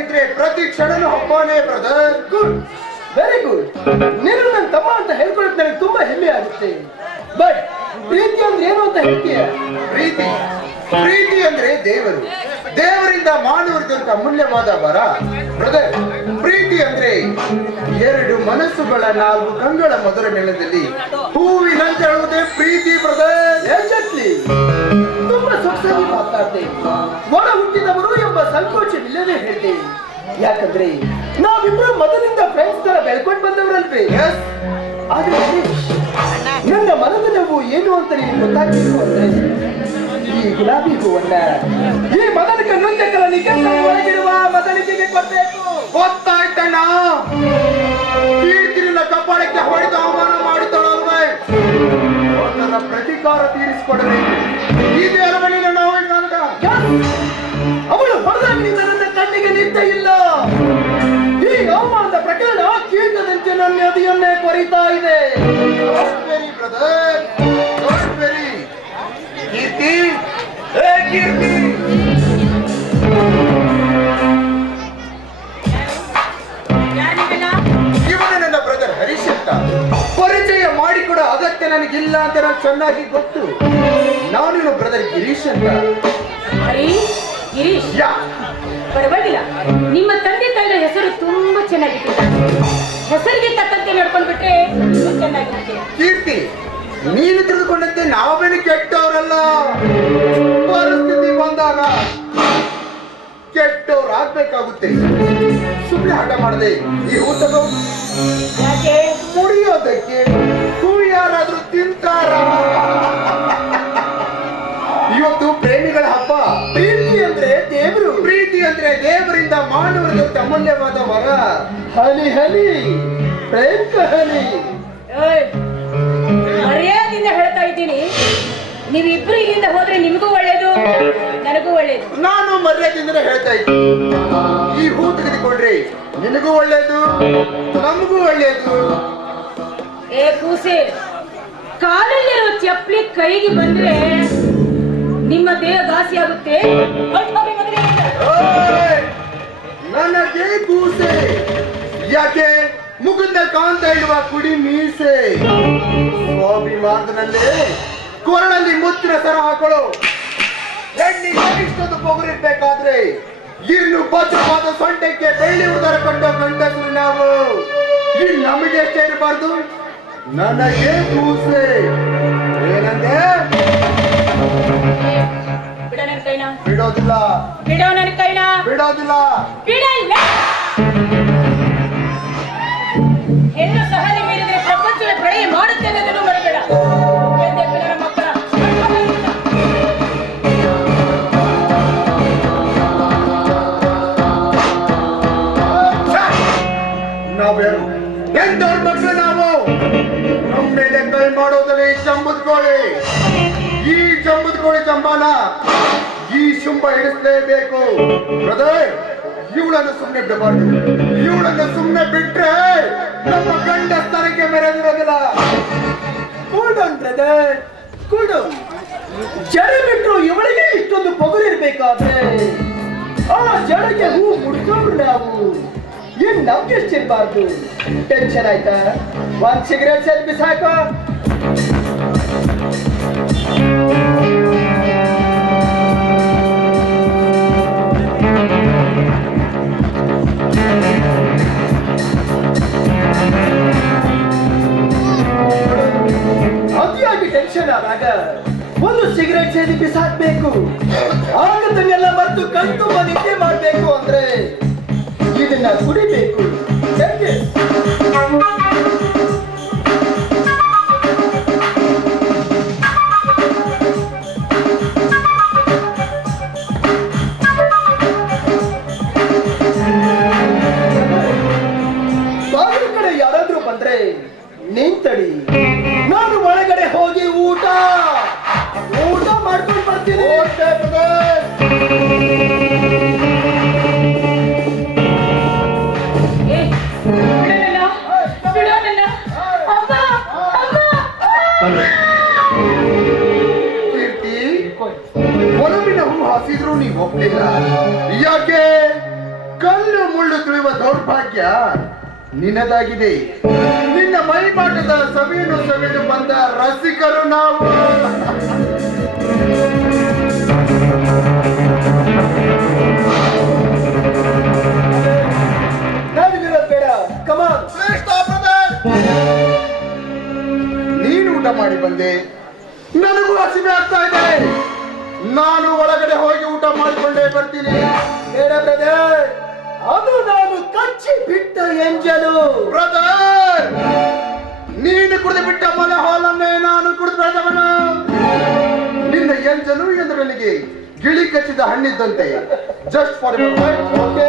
ಇದ್ರೆ ಪ್ರತಿ ಕ್ಷಣನೂ ಹಬ್ಬನೇ ಬ್ರದರ್. ಗುಡ್ ವೆರಿ ಗುಡ್ ನೀನು ನನ್ನ ತಮ್ಮ ಅಂತ ಹೇಳ್ಕೊಳಕ್ ನನಗೆ ತುಂಬಾ ಹೆಮ್ಮೆ ಆಗುತ್ತೆ. ಬಟ್ ಪ್ರೀತಿ ಅಂದ್ರೆ ಏನು ಅಂತ ಹೇಳ್ತೀಯ? ಪ್ರೀತಿ. ಪ್ರೀತಿ ಅಂದ್ರೆ ದೇವರು. ದೇವರಿಂದ ಮಾನವರಿದಂತ ಅಮೂಲ್ಯವಾದ ವರ. ಬ್ರದರ್ ಪ್ರೀತಿ ಅಂದ್ರೆ ಎರಡು ಮನಸ್ಸುಗಳ ನಾಲ್ಕು ಕಂಗಳ ಮಧುರ ಮೇಳದಲ್ಲಿ ಹೂವಿನಂತೆ ಹೇಳುವುದೇ ಪ್ರೀತಿ ಬ್ರದರ್. ತುಂಬಾ ಸೊಗಸಾಗಿ ಮಾತಾಡ್ತೇವೆ ಒಳ ಹುಟ್ಟಿದವರು ಎಂಬ ಸಂಕೋಚವಿಲ್ಲದೆ ಹೇಳಿ ಯಾಕಂದ್ರೆ ನಾವಿಬ್ರು ಮೊದಲಿಂದ ಫ್ರೆಂಡ್ಸ್ ತರ ಬೆಳ್ಕೊಂಡು ಬಂದವರಲ್ವೇ? ಆದ್ರೆ ನನ್ನ ಮನದ ನೋವು ಏನು ಅಂತ ನೀವು ಗೊತ್ತಾಗಬೇಕು ಅಂದ್ರೆ ಈ ಗುಲಾಬಿ ಹೂವನ್ನ ಈ ಮದನ ನೃತ್ಯ ಕಲಾ ನಿಕೇತನ ಒಳಗಿರುವ ಮದನಿಕೆಗೆ ಕೊಡ್ಬೇಕು. ಗೊತ್ತಾಯ್ತಣ್ಣ. ಕೀರ್ತಿನ ಕಪ್ಪಾಳಕ್ಕೆ ಹೊಡೆದು ಅವಮಾನ ಮಾಡಿದಳಲ್ವೇ ನನ್ನ ಪ್ರತಿಕಾರ ತೀರಿಸಿಕೊಡಬೇಕು. ಈ ಅರಮನೆಯ ನಾವು ಕಾಣದ ನದಿಯನ್ನೇ ಕೊರಿತಾ ಇದೆ. ಕೀರ್ತಿ ಏ ಕೀರ್ತಿ. ಇವನು ನನ್ನ ಬ್ರದರ್ ಹರೀಶ್ ಅಂತ. ಪರಿಚಯ ಮಾಡಿಕೊಡೋ ಅಗತ್ಯ ನನಗಿಲ್ಲ ಅಂತ ನಾನು ಚೆನ್ನಾಗಿ ಗೊತ್ತು. ನಾನು ಬ್ರದರ್ ಗಿರೀಶ್ ಅಂತ. ಹರಿ ಗಿರೀಶ್. ಯಾ. ಪರವಾಗಿಲ್ಲ. ನಿಮ್ಮ ತಂದೆ ತಾಯಿಯ ಹೆಸರು ತುಂಬಾ ಚೆನ್ನಾಗಿಟ್ಟಿದ್ದಾರೆ ಹೆಸರಿಗೆ ತಕ್ಕಂತೆ ನಡ್ಕೊಂಡು ಬಿಟ್ರೆ ಕೀರ್ತಿ ನೀನು ತಿಳಿದುಕೊಂಡಂತೆ ನಾವೇನು ಕೆಟ್ಟವರಲ್ಲ. ಪರಿಸ್ಥಿತಿ ಬಂದಾಗ ಕೆಟ್ಟವ್ರು ಆಗ್ಬೇಕಾಗುತ್ತೆ ಸುಮ್ಮನೆ ಹಠ ಮಾಡದೆ ಈ ಊಟಕ್ಕೆ ಯಾಕೆ? ಮುಡಿಯೋದಕ್ಕೆ ಹೂ ಯಾರಾದ್ರೂ ತಿಂತಾರ? ಇವತ್ತು ಪ್ರೇಮಿಗಳ ಹಬ್ಬ. ಪ್ರೀತಿ ಅಂದ್ರೆ ದೇವರಿಂದ ಮಾನವರಿಗೆ ಅಮೂಲ್ಯವಾದ ವರ. ಹಲಿ ಹಲಿ ಪ್ರೇಮಕ ಹಲಿ. ಮರ್ಯಾದೆಯಿಂದ ಹೇಳ್ತಾ ಇದ್ದೀನಿ. ನೀವಿಬ್ರು ಇಲ್ಲಿಂದ ಹೋದ್ರೆ ನಿಮಗೂ ಒಳ್ಳೇದು ನನಗೂ ಒಳ್ಳೇದು. ನಾನು ಮರ್ಯಾದೆಯಿಂದ ಹೇಳ್ತಾ ಇದ್ದೀನಿ. ಈ ಹೂ ತೆಗೆದುಕೊಂಡ್ರಿ ನಿನಗೂ ಒಳ್ಳೇದು ನಮಗೂ ಒಳ್ಳೇದು. ಏ ಕೂಸೆ ಕಾಲಲ್ಲಿರೋ ಚಪ್ಪಲಿ ಕೈಗೆ ಬಂದ್ರೆ ನಿಮ್ಮ ದೇಹ ಘಾಸಿ ಆಗುತ್ತೆ! ನನಗೆ ಕೂಸೆ ಯಾಕೆ? ಮುಖದ ಕಾಣ್ತಾ ಇರುವ ಕುಡಿ ಮೀಸೆ. ಸ್ವಾಭಿಮಾನದಲ್ಲೇ ಕೊರಳಲ್ಲಿ ಮುತ್ತಿನ ಸರ ಹಾಕೊಳ್ಳೋ. ಹೆಣ್ಣಿಗೆ ಇಷ್ಟೊಂದು ಪೊಗರಿರ್ಬೇಕಾದ್ರೆ ಇನ್ನು ಭದ್ರವಾದ ಸೊಂಟಕ್ಕೆ ಬೆಳ್ಳಿ ಉದರ ಕಂಡ ಗಂಡಸರು ನಾವು. ಇಲ್ಲಿ ನಮಗೆ ಎಷ್ಟೇ ಇರಬಾರ್ದು. ನನಗೆ ಕೂಸೆ ಏನಂದೆ? ಬಿಡೋದಿಲ್ಲ. ಬಿಡೋ ನನ್ನ ಕೈನ. ಬಿಡೋದಿಲ್ಲ. ಬಿಡಲ್ಲ. ಹೆಣ್ಣು ಸಹನೆ ಮೀರಿದ್ರೆ ಪ್ರಪಂಚದ ಬೆಳೆ ಮಾಡುತ್ತೆ ಅನ್ನೋದನ್ನು ಮರಿಬೇಡ. ನಾವ್ಯಾರು ಎಂತವ್ರ ನಾವು? ನಮ್ಮ ಮೇಲೆ ಕೈ ಮಾಡೋದ್ರೆ ಈ ಜಂಬದ ಕೋಳಿ. ಈ ಜಂಬದ ಕೋಳಿ ಜಂಬಾನ ಈ ಶುಂಭ ಹಿಡಿಸಲೇಬೇಕು. ಇವಳನ್ನು ಸುಮ್ಮನೆ ಬಿಡಬಾರ್ದು. ಇವಳನ್ನು ಸುಮ್ಮನೆ ಬಿಟ್ರೆ ನಮ್ಮ ಗಂಡ ಸ್ಥಾನಕ್ಕೆ ಮೆರೆದಿರೋದಿಲ್ಲ ಕೂಡ ಬ್ರದರ್ ಕೂಲ್ ಡೌನ್ ಜಡ ಬಿಟ್ರು ಇವಳಿಗೆ ಇಷ್ಟೊಂದು ಪೊಗರಿರ್ಬೇಕಾದ್ರೆ ಆ ಜಡಕ್ಕೆ ಹೂ ಮುಡ್ಕೊಂಡ್ರು ನಾವು. ಏನ್ ನಮ್ಗೆ ಎಷ್ಟಿರ್ಬಾರ್ದು ಟೆನ್ಷನ್ ಆಯ್ತಾ? ಒಂದ್ ಸಿಗರೇಟ್ ಸೇರಿ ಬಿಸಾಕೋ ಆಗದನ್ನೆಲ್ಲ ಮತ್ತು ಕಂತು ನಿದ್ದೆ ಮಾಡ್ಬೇಕು ಅಂದ್ರೆ ಇದನ್ನ ಕುಡಿಬೇಕು. ಬಂದ್ರೆ ನಿಂತಡಿ. ನಾನು ಒಳಗಡೆ ಹೋಗಿ ಊಟ. ಊಟ ಮಾಡ್ಕೊಂಡು ಒಲವಿನ ಹೂ ಹಸಿದ್ರು ನೀವು ಒಪ್ಲಿಲ್ಲ ಯಾಕೆ? ಕಲ್ಲು ಮುಳ್ಳು ತುಳಿಯುವ ದೌರ್ಭಾಗ್ಯ ನಿನ್ನದಾಗಿದೆ ನಿನ್ನ ಮೈಮಾಟದ ಸವಿಯನ್ನು ಸವಿದು ಬಂದ ರಸಿಕರು ನಾವು. ಮಾಡಿಕೊಂಡೇ ಬರ್ತೀನಿ. ಬೇಡ ಬ್ರದರ್ ಅದು ನಾನು ಕಚ್ಚಿ ಬಿಟ್ಟ ಎಂಜಲು. ಬ್ರದರ್! ನೀನು ಕುಡಿದು ಬಿಟ್ಟ ಮನ ಹಾಲನ್ನೇ ನಾನು ಕುಡಿದು ಬೆಳೆದವನು. ನಿನ್ನ ಎಂಜಲು ಎಂದು ನನಗೆ ಗಿಳಿ ಕಚ್ಚಿದ ಹಣ್ಣಿದ್ದಂತೆ. Just for okay